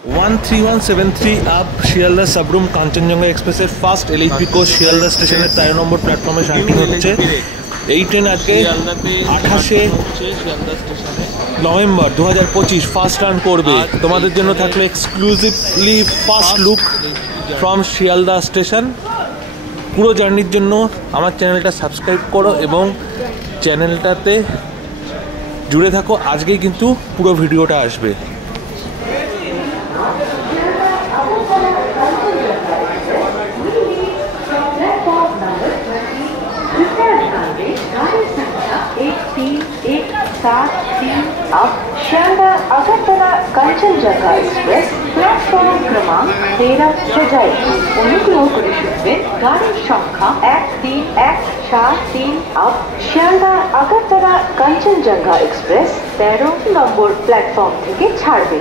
13173 up Sealdah Sabroom Kanchenjunga এক্সপ্রেসের first LHB coach Sealdah স্টেশনের 13 নম্বর প্ল্যাটফর্মে শান্তিং হচ্ছে। এই ট্রেন আজকে 28 নভেম্বর 2025 ফার্স্ট রান করবে। তোমাদের জন্য থাকলো exclusively first look from Sealdah station. পুরো জার্নির জন্য আমার চ্যানেলটা সাবস্ক্রাইব করো এবং চ্যানেলটাতে জুড়ে থাকো। আজকেই কিন্তু পুরো ভিডিওটা আসবে। अब शियालदा अगरतला कंचनजंगा एक्सप्रेस प्लॅटफॉर्म क्रमांक 13 से जाएगी। অনুগ্রহ করে শুনবেন গাড়ির সংখ্যা 1314 अब শিয়ালদা अगरतला कंचनजंगा एक्सप्रेस 13 নম্বর প্ল্যাটফর্ম থেকে ছাড়বে।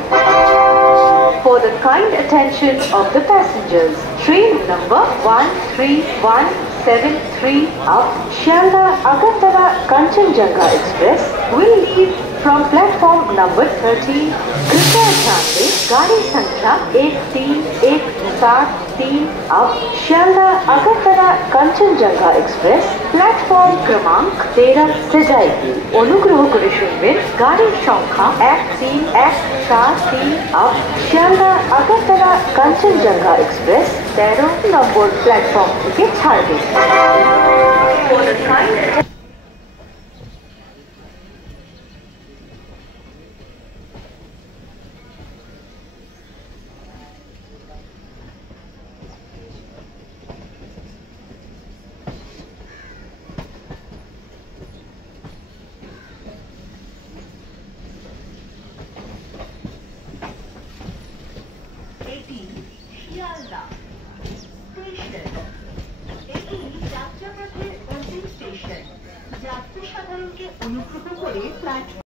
For the kind attention of the passengers, train number 13173 of Shialda Agartala Kanchenjunga Express will leave from platform number 13. कृपया ध्यान दें गाड़ी संख्या 1317 अब शियालदा अगरतला कंचनजंगा एक्सप्रेस प्लॅटफॉर्म क्रमांक 13 से जाएगी। অনুগ্রহ করে শুনবেন গাড়ির সংখ্যা 1317 अब শিয়ালদা अगरतला कंचनजंगा एक्सप्रेस 13 নম্বর প্ল্যাটফর্ম থেকে ছাড়বে। শিয়ালদা স্টেশন এটি যাত্রাপথের অন্তিম স্টেশন। যাত্রী সাধারণকে অনুগ্রহ করে প্ল্যাটফর্ম